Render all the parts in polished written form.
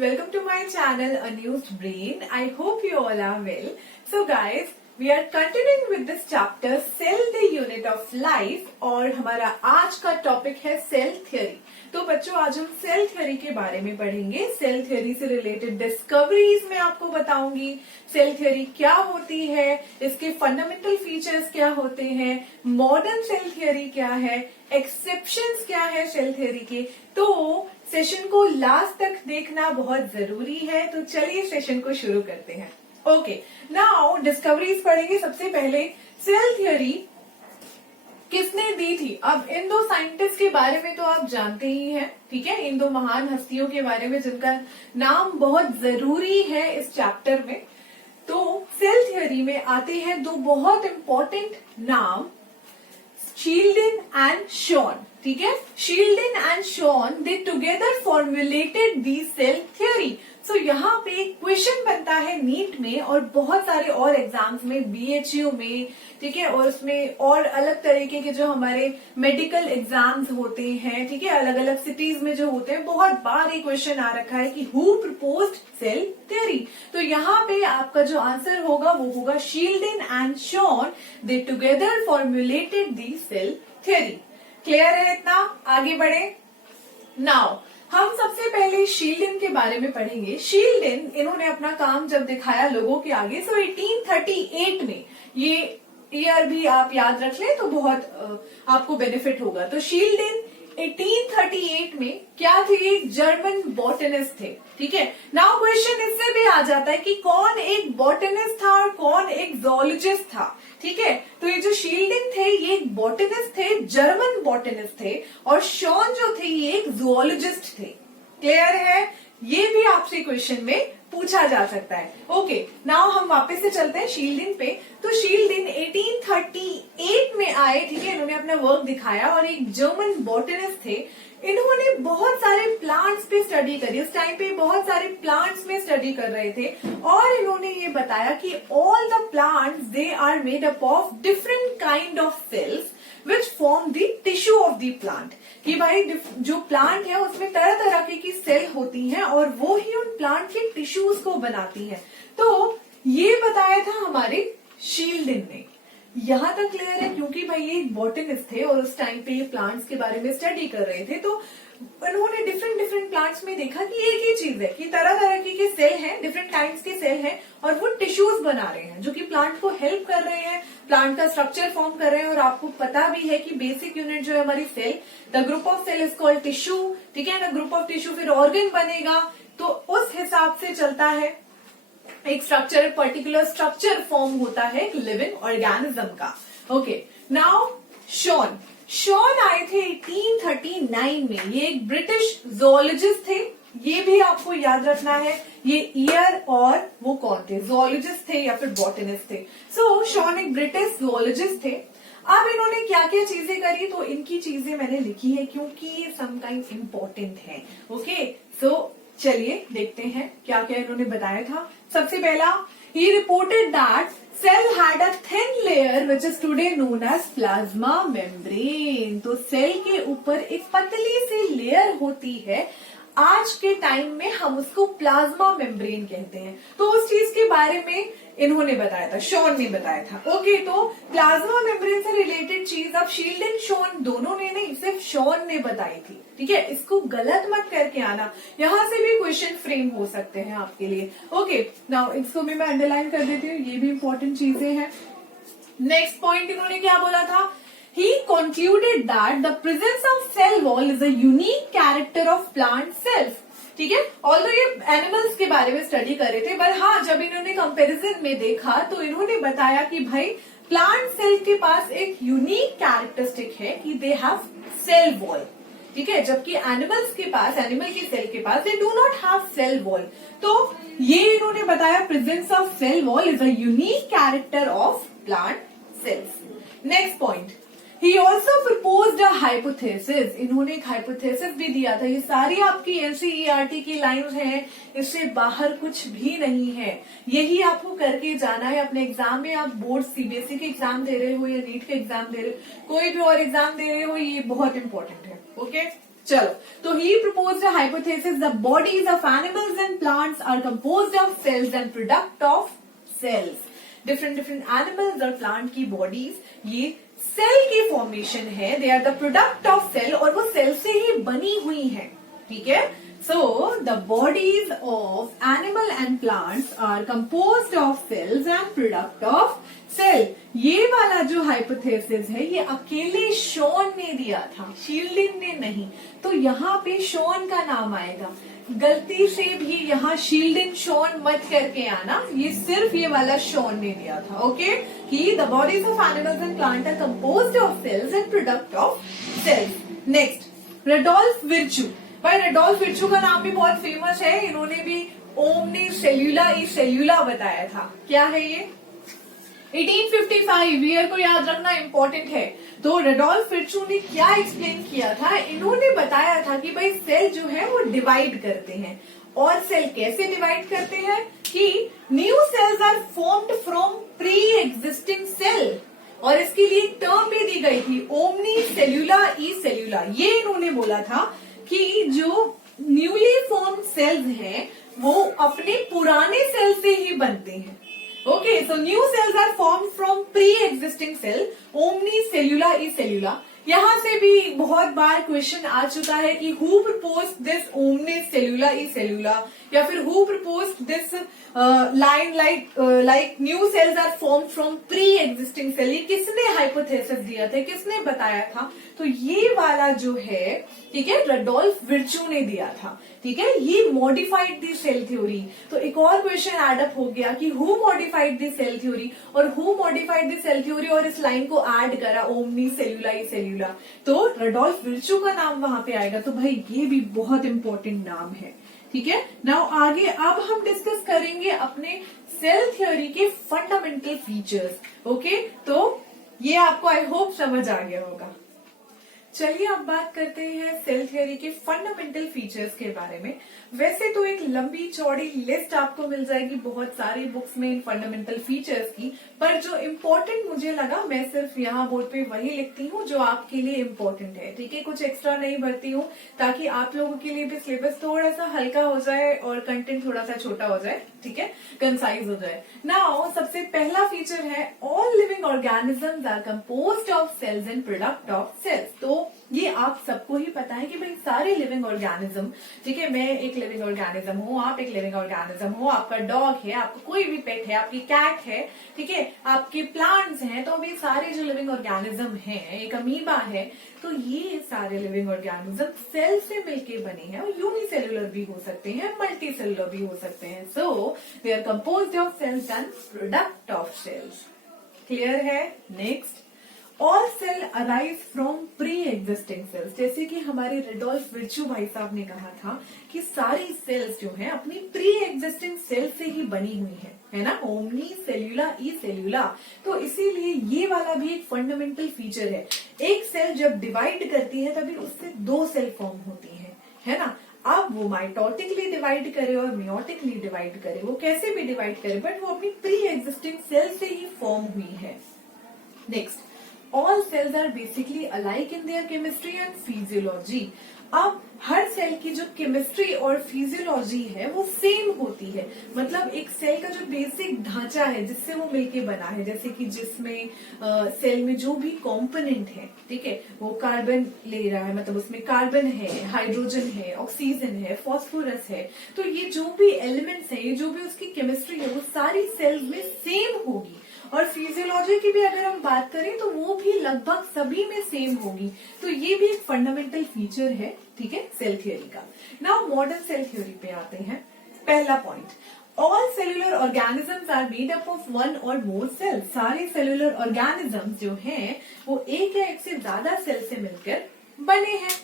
welcome to my channel Anu's Brain. I hope you all are well. So guys, we are continuing with this chapter Cell the Unit of Life और हमारा आज का topic है cell theory. तो बच्चों आज हम cell theory के बारे में पढ़ेंगे। सेल थ्योरी से रिलेटेड डिस्कवरीज मैं आपको बताऊंगी। सेल थ्योरी क्या होती है, इसके फंडामेंटल फीचर्स क्या होते हैं, मॉडर्न सेल थ्योरी क्या है, एक्सेप्शंस क्या है सेल थ्योरी के। तो सेशन को लास्ट तक देखना बहुत जरूरी है। तो चलिए सेशन को शुरू करते हैं। ओके, नाउ डिस्कवरीज पढ़ेंगे। सबसे पहले सेल थ्योरी किसने दी थी। अब इन दो साइंटिस्ट के बारे में तो आप जानते ही हैं, ठीक है, इन दो महान हस्तियों के बारे में जिनका नाम बहुत जरूरी है इस चैप्टर में। तो सेल थ्योरी में आते हैं दो बहुत इंपॉर्टेंट नाम, शील्डन एंड शॉन। ठीक है, Schleiden and Schwann they together formulated the cell theory. So यहाँ पे एक क्वेश्चन बनता है नीट में और बहुत सारे और एग्जाम्स में, बीएचयू में, ठीक है, और उसमें और अलग तरीके के जो हमारे मेडिकल एग्जाम्स होते हैं, ठीक है, अलग अलग सिटीज में जो होते हैं, बहुत बार ये क्वेश्चन आ रखा है कि हु प्रपोज्ड सेल थ्योरी। तो यहाँ पे आपका जो आंसर होगा वो होगा Schleiden and Schwann they together formulated the cell theory. Clear है इतना? आगे बढ़े। नाउ हम सबसे पहले शील्डन के बारे में पढ़ेंगे। शील्डन इन्होंने अपना काम जब दिखाया लोगों के आगे, सो 1838 में, ये ईयर भी आप याद रख लें तो बहुत आपको बेनिफिट होगा। तो शील्डन 1838 में क्या थे, एक जर्मन बॉटनिस्ट थे। ठीक है, नाउ क्वेश्चन इससे भी आ जाता है कि कौन एक बॉटनिस्ट था और कौन एक जोलॉजिस्ट था। ठीक है, तो ये जो शील्डन थे ये एक बॉटनिस्ट थे, जर्मन बॉटनिस्ट थे, और शॉन जो थे ये एक जूलॉजिस्ट थे। क्लियर है? ये भी आपसे क्वेश्चन में पूछा जा सकता है। ओके, नाउ हम वापस से चलते हैं शील्डन पे। तो शील्डन 1838 में आए, ठीक है, इन्होंने अपना वर्क दिखाया और एक जर्मन बॉटनिस्ट थे। इन्होंने बहुत सारे प्लांट्स पे स्टडी करी, उस टाइम पे बहुत सारे प्लांट्स में स्टडी कर रहे थे, और इन्होंने ये बताया कि all the plants they are made up of different kind of cells which form the tissue of the plant. कि भाई जो प्लांट है उसमें तरह तरह की सेल होती हैं और वो ही उन प्लांट के टिश्यूज को बनाती हैं। तो ये बताया था हमारे शील्डन ने। यहाँ तक क्लियर है? क्योंकि भाई ये एक बॉटनिस्ट थे और उस टाइम पे ये प्लांट्स के बारे में स्टडी कर रहे थे, तो उन्होंने डिफरेंट प्लांट्स में देखा कि एक ही चीज है कि तरह तरह के सेल हैं, डिफरेंट टाइप्स के सेल हैं, और वो टिश्यूज बना रहे हैं जो कि प्लांट को हेल्प कर रहे हैं, प्लांट का स्ट्रक्चर फॉर्म कर रहे हैं। और आपको पता भी है कि बेसिक यूनिट जो है हमारी cell, the group of cell is called tissue. ठीक है ना, ग्रुप ऑफ टिश्यू फिर ऑर्गन बनेगा, तो उस हिसाब से चलता है एक स्ट्रक्चर, पर्टिकुलर स्ट्रक्चर फॉर्म होता है एक लिविंग ऑर्गेनिज्म का। ओके, नाउ शॉन आए थे 1839 में। ये एक ब्रिटिश जोलॉजिस्ट थे, ये भी आपको याद रखना है। ये ईयर और वो कौन थे, जोलॉजिस्ट थे या फिर बॉटनिस्ट थे। सो शॉन एक ब्रिटिश जोलॉजिस्ट थे। अब इन्होंने क्या क्या चीजें करी, तो इनकी चीजें मैंने लिखी है क्योंकि ये सम काइंड इम्पोर्टेंट है। ओके, सो चलिए देखते हैं क्या क्या इन्होंने बताया था। सबसे पहला, he reported that cell had a thin layer which is today known as plasma membrane। तो सेल के ऊपर एक पतली सी लेयर होती है, आज के टाइम में हम उसको प्लाज्मा मेम्ब्रेन कहते हैं। तो उस चीज के बारे में इन्होंने बताया था, शॉन ने बताया था। ओके, तो प्लाज्मा मेम्ब्रेन से रिलेटेड चीज अब शील्डन शॉन दोनों ने नहीं, सिर्फ शॉन ने बताई थी। ठीक है, इसको गलत मत करके आना, यहाँ से भी क्वेश्चन फ्रेम हो सकते हैं आपके लिए। ओके, नाउ इसको भी मैं अंडरलाइन कर देती हूँ, ये भी इंपॉर्टेंट चीजें हैं। नेक्स्ट पॉइंट इन्होंने क्या बोला था, he concluded that the presence of cell wall is a unique character of plant cells। ठीक है, ऑल्दो ये एनिमल्स के बारे में स्टडी कर रहे थे, पर हाँ जब इन्होंने कंपैरिजन में देखा तो इन्होंने बताया कि भाई प्लांट सेल के पास एक यूनिक कैरेक्टरिस्टिक है कि दे हैव सेल वॉल। ठीक है, जबकि एनिमल्स के पास, एनिमल की सेल के पास, they do not have cell wall. तो ये इन्होंने बताया presence of cell wall is a unique character of plant cells. Next point, He also proposed a hypothesis। इन्होंने एक हाइपोथेसिस भी दिया था। ये सारी आपकी एनसीईआरटी की लाइन्स हैं, इससे बाहर कुछ भी नहीं है। यही आपको करके जाना है अपने एग्जाम में। आप बोर्ड सीबीएसई के एग्जाम दे रहे हो या नीट के एग्जाम दे रहे हो, कोई भी और एग्जाम दे रहे हो, ये बहुत इंपॉर्टेंट है। ओके, चलो, तो ही proposed a hypothesis: the bodies of animals and plants are composed of cells and product of cells. Different animals और प्लांट की बॉडीज ये सेल की फॉर्मेशन है, they are the product of cell, और वो सेल से ही बनी हुई है, ठीक है। So the bodies of animal and plants are composed of cells and product of cell. ये वाला जो हाइपोथेसिस है ये अकेले शॉन ने दिया था, शील्डिन ने नहीं, तो यहाँ पे शॉन का नाम आएगा। गलती से भी यहाँ शील्डिन शॉन मत करके आना, ये सिर्फ ये वाला शॉन ने दिया था, ओके। कि the bodies of animals and plant are composed of cells and product of cells. Next, Rudolf Virchow. भाई रेडोल्फ विर्चू का नाम भी बहुत फेमस है, इन्होंने भी ओमनी सेल्यूला ई सेल्यूला बताया था। क्या है ये? 1855, ईयर को याद रखना इंपॉर्टेंट है। तो रेडोल्फ विर्चू ने क्या एक्सप्लेन किया था? इन्होंने बताया था कि भाई सेल जो है वो डिवाइड करते हैं, और सेल कैसे डिवाइड करते हैं कि new cells are formed from pre existing cell, और इसके लिए एक टर्म भी दी गई थी, ओमनी सेल्यूला ई सेल्यूला। ये इन्होंने बोला था कि जो न्यूली फॉर्म्ड सेल्स हैं वो अपने पुराने सेल से ही बनते हैं। Okay, so new cells are formed from pre-existing cell, omni cellula e cellula. यहाँ से भी बहुत बार क्वेश्चन आ चुका है कि who proposed this omni cellula e cellula, या फिर who proposed this line like new cells are formed from pre-existing cell। ये किसने हाइपोथेसिस दिया था, किसने बताया था? तो ये वाला जो है, ठीक है, रेडोल्फ विर्चू ने दिया था, ठीक है। ये मॉडिफाइड दी सेल थ्योरी। तो एक और क्वेश्चन एडअप हो गया कि who modified the cell theory, और who modified the cell theory और इस लाइन को ऐड करा ओमनी सेल्यूला ई सेल्यूला, तो रेडोल्फ विर्चू का नाम वहां पे आएगा। तो भाई ये भी बहुत इंपॉर्टेंट नाम है, ठीक है। नाउ आगे अब हम डिस्कस करेंगे अपने सेल थ्योरी के फंडामेंटल फीचर्स, ओके। तो ये आपको आई होप समझ आ गया होगा। चलिए अब बात करते हैं सेल थ्योरी के फंडामेंटल फीचर्स के बारे में। वैसे तो एक लंबी चौड़ी लिस्ट आपको मिल जाएगी बहुत सारी बुक्स में इन फंडामेंटल फीचर्स की, पर जो इम्पोर्टेंट मुझे लगा मैं सिर्फ यहाँ बोर्ड पे वही लिखती हूँ जो आपके लिए इम्पोर्टेंट है, ठीक है। कुछ एक्स्ट्रा नहीं भरती हूँ ताकि आप लोगों के लिए भी सिलेबस थोड़ा सा हल्का हो जाए और कंटेंट थोड़ा सा छोटा हो जाए, ठीक है, कंसाइज हो जाए। नाउ सबसे पहला फीचर है all living organisms are composed of cells and product of cells. तो ये आप सबको ही पता है कि भाई सारे लिविंग ऑर्गेनिज्म, ठीक है, मैं एक लिविंग ऑर्गेनिज्म हूँ, आप एक लिविंग ऑर्गेनिज्म हो, आपका डॉग है, आपका कोई भी पेट है, आपकी कैट है, ठीक है, आपके प्लांट्स हैं, तो अभी सारे जो लिविंग ऑर्गेनिज्म हैं, एक अमीबा है, तो ये सारे लिविंग ऑर्गेनिज्म सेल से मिलके बने हैं, और यूनिसेल्युलर भी हो सकते हैं, मल्टी सेल्युलर भी हो सकते हैं। So they are composed of cells and product of cells. Clear है? Next, all cell arise from pre existing cells. जैसे कि हमारे रेडोल्फ विर्चू भाई साहब ने कहा था कि सारी सेल्स जो हैं अपनी प्री एग्जिस्टिंग सेल से ही बनी हुई है ना, ओमनी सेल्यूला ई सेल्यूला। तो इसीलिए ये वाला भी एक फंडामेंटल फीचर है। एक सेल जब डिवाइड करती है तभी उससे दो सेल फॉर्म होती है ना। अब वो माइटोटिकली डिवाइड करे और मियोटिकली डिवाइड करे, वो कैसे भी डिवाइड करे, बट वो अपनी प्री एग्जिस्टिंग सेल से ही फॉर्म हुई है। Next, all cells are basically alike in their chemistry and physiology। अब हर सेल की जो केमिस्ट्री और फिजियोलॉजी है वो सेम होती है, मतलब एक सेल का जो बेसिक ढांचा है जिससे वो मिलके बना है, जैसे कि जिसमें सेल में जो भी कंपोनेंट है, ठीक है, वो कार्बन ले रहा है, मतलब उसमें कार्बन है, हाइड्रोजन है, ऑक्सीजन है, फास्फोरस है, तो ये जो भी एलिमेंट्स है, ये जो भी उसकी केमिस्ट्री है वो सारी सेल्स में सेम होगी। और फिजियोलॉजी की भी अगर हम बात करें तो वो भी लगभग सभी में सेम होगी। तो ये भी एक फंडामेंटल फीचर है, ठीक है, सेल थ्योरी का। नाउ मॉडर्न सेल थ्योरी पे आते हैं। पहला point, all cellular organisms are made up of one or more cells. सारे सेल्यूलर ऑर्गेनिजम्स जो हैं वो एक या एक से ज्यादा सेल से मिलकर बने हैं।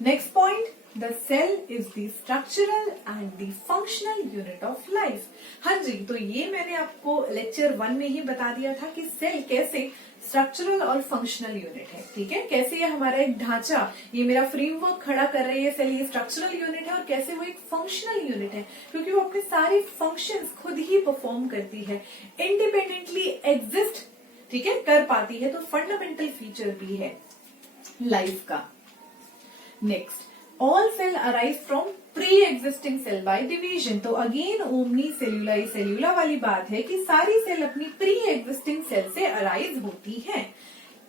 Next point, The cell is the structural and the functional unit of life। हाँ जी, तो ये मैंने आपको लेक्चर 1 में ही बता दिया था कि सेल कैसे स्ट्रक्चरल और फंक्शनल यूनिट है, ठीक है, कैसे ये हमारा एक ढांचा, ये मेरा फ्रेमवर्क खड़ा कर रही है सेल, ये स्ट्रक्चरल यूनिट है, और कैसे वो एक फंक्शनल यूनिट है क्योंकि वो अपने सारे फंक्शंस खुद ही परफॉर्म करती है, इंडिपेंडेंटली एग्जिस्ट, ठीक है, कर पाती है। तो फंडामेंटल फीचर भी है लाइफ का। Next, all cell arise from pre existing cell by division. तो अगेन ओमनी सेल्यूला सेल्यूला वाली बात है कि सारी सेल अपनी प्री एग्जिस्टिंग सेल से अराइज होती है।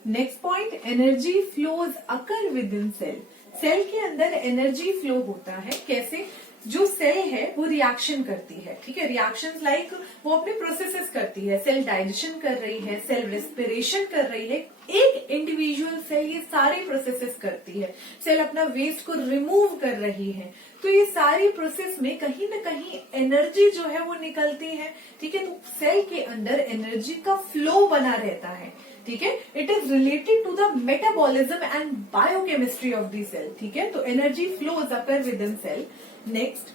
Next point, energy flows occur within cell. Cell के अंदर एनर्जी फ्लो होता है कैसे? जो सेल है वो रिएक्शन करती है, ठीक है, रिएक्शंस लाइक वो अपने प्रोसेसेस करती है। सेल डाइजेशन कर रही है, सेल रेस्पिरेशन कर रही है। एक इंडिविजुअल सेल ये सारे प्रोसेसेस करती है। सेल अपना वेस्ट को रिमूव कर रही है। तो ये सारी प्रोसेस में कहीं ना कहीं एनर्जी जो है वो निकलती है, ठीक है। तो सेल के अंदर एनर्जी का फ्लो बना रहता है, ठीक है। It is related to the metabolism and biochemistry of the cell, ठीक है। तो energy flows occur within cell. Next,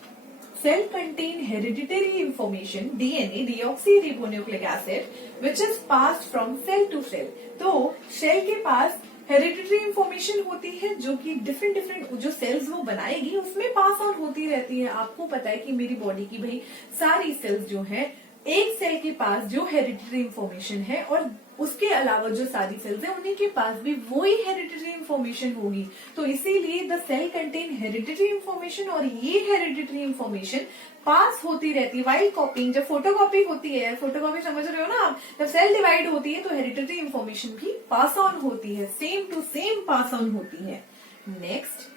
cell contain hereditary information DNA deoxyribonucleic acid which is passed from cell to cell. तो cell के पास hereditary information होती है जो कि डिफरेंट डिफरेंट जो सेल्स वो बनाएगी उसमें पास ऑन होती रहती है। आपको पता है कि मेरी बॉडी की भाई सारी सेल्स जो है, एक सेल के पास जो हेरिडिटरी इंफॉर्मेशन है और उसके अलावा जो सारी सेल्स है उन्हीं के पास भी वही हेरिडिटरी इंफॉर्मेशन होगी। तो इसीलिए the cell contain hereditary information और ये हेरिडिटरी इंफॉर्मेशन पास होती रहती है वाइल कॉपिंग। जब फोटोकॉपी होती है, फोटोकॉपी समझ रहे हो ना आप, जब सेल डिवाइड होती है तो हेरिडिटरी इंफॉर्मेशन भी पास ऑन होती है, same to same pass on होती है। Next,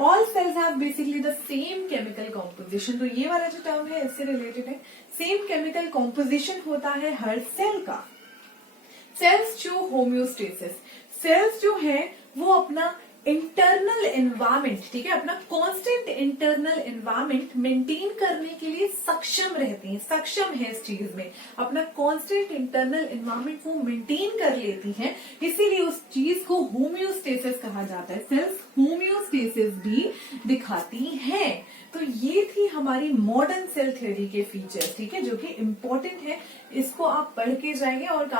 all cells have basically the same chemical composition. तो ये वाला जो टर्म है इससे रिलेटेड है। सेम केमिकल कॉम्पोजिशन होता है हर सेल का। सेल्स जो होम्योस्टेसिस, सेल्स जो है वो अपना इंटरनल एनवायरमेंट, ठीक है, अपना कांस्टेंट इंटरनल एनवायरमेंट मेंटेन करने के लिए सक्षम रहती हैं, सक्षम है इस चीज में। अपना कांस्टेंट इंटरनल एनवायरमेंट वो मेंटेन कर लेती हैं, इसीलिए उस चीज को होम्योस्टेसिस कहा जाता है। सेल्स होम्योस्टेसिस भी दिखाती हैं। तो ये थी हमारी मॉडर्न सेल थ्योरी के फीचर्स, ठीक है, जो कि इम्पोर्टेंट है। इसको आप पढ़ के जाएंगे और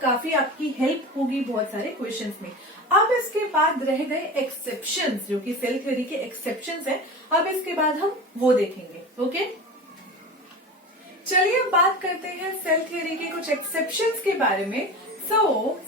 काफी आपकी हेल्प होगी बहुत सारे क्वेश्चंस में। अब इसके बाद रह गए एक्सेप्शंस, जो कि सेल थ्योरी के एक्सेप्शंस हैं। अब इसके बाद हम वो देखेंगे। ओके, चलिए अब बात करते हैं सेल थ्योरी के कुछ एक्सेप्शंस के बारे में।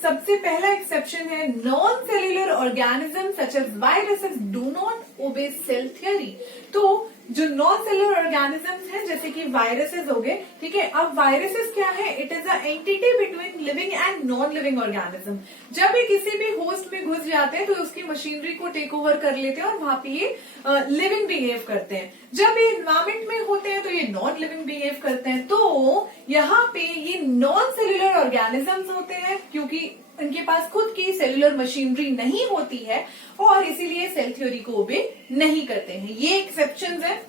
सबसे पहला एक्सेप्शन है non cellular organism such as viruses do not obey cell theory. तो जो नॉन सेल्यूलर ऑर्गेनिजम्स हैं जैसे कि वायरसेस हो गए, ठीक है। अब वायरसेस क्या है? It is a entity between living and non living organism. जब ये किसी भी होस्ट में घुस जाते हैं तो उसकी मशीनरी को टेक ओवर कर लेते हैं और वहां पे ये लिविंग बिहेव करते हैं। जब ये एनवायरमेंट में होते हैं तो ये नॉन लिविंग बिहेव करते हैं। तो यहाँ पे ये नॉन सेल्यूलर ऑर्गेनिजम्स होते हैं क्योंकि इनके पास खुद की सेल्यूलर मशीनरी नहीं होती है और इसीलिए सेल थ्योरी को ओबे नहीं करते हैं। ये एक्सेप्शंस है।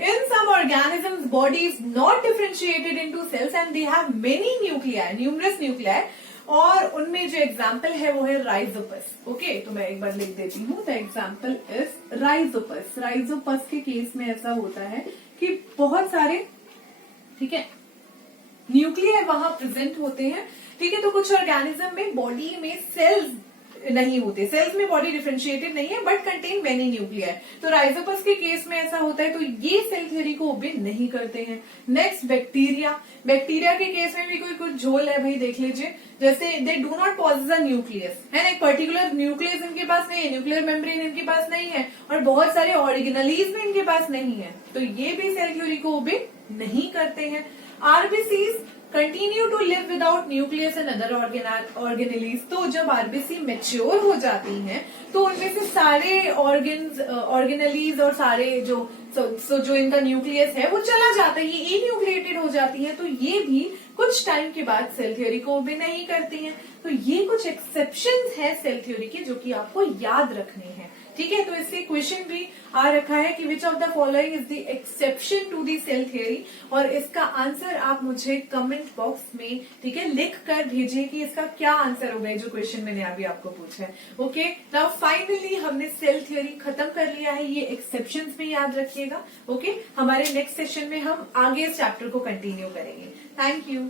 In some organisms, body is not differentiated into cells and they have many nuclei, numerous nuclei. और उनमें जो एग्जाम्पल है वो है राइजोपस। ओके, तो मैं एक बार लिख देती हूँ। The example is Rhizopus. Rhizopus के केस में ऐसा होता है कि बहुत सारे, ठीक है, न्यूक्लियाई वहां प्रेजेंट होते हैं, ठीक है। तो कुछ ऑर्गेनिज्म में बॉडी में सेल्स नहीं होते, सेल्स में बॉडी डिफरेंशिएटेड नहीं है बट कंटेन मेनी न्यूक्लियाई। तो राइजोपस के केस में ऐसा होता है, तो ये सेल थ्योरी को ओबे नहीं करते हैं। Next, bacteria. बैक्टीरिया के केस में भी कोई कुछ झोल है भाई, देख लीजिए। जैसे they do not possess a nucleus, है ना, एक पर्टिकुलर न्यूक्लियस इनके पास नहीं है, न्यूक्लियर मेम्ब्रेन इनके पास नहीं है और बहुत सारे ऑर्गेनेलीज भी इनके पास नहीं है। तो ये भी सेल थ्योरी को ओबे नहीं करते हैं। RBCs continue to live without nucleus and other organelles. तो जब आरबीसी मेच्योर हो जाती हैं तो उनमें से सारे ऑर्गेनेलीज और सारे जो इनका न्यूक्लियस है वो चला जाता है, ये इन्यूक्लिएटेड हो जाती है। तो ये भी कुछ टाइम के बाद सेल थ्योरी को ओबे नहीं करती हैं। तो ये कुछ एक्सेप्शंस है सेल थ्योरी के जो कि आपको याद रखने हैं, ठीक है। तो इससे क्वेश्चन भी आ रखा है कि which of the following is the exception to the cell theory, और इसका आंसर आप मुझे कमेंट बॉक्स में, ठीक है, लिख कर भेजिए कि इसका क्या आंसर होगा जो क्वेश्चन मैंने अभी आपको पूछा है। ओके, नाउ फाइनली हमने सेल थ्योरी खत्म कर लिया है। ये एक्सेप्शंस में याद रखिएगा। ओके, हमारे नेक्स्ट सेशन में हम आगे इस चैप्टर को कंटिन्यू करेंगे। Thank you.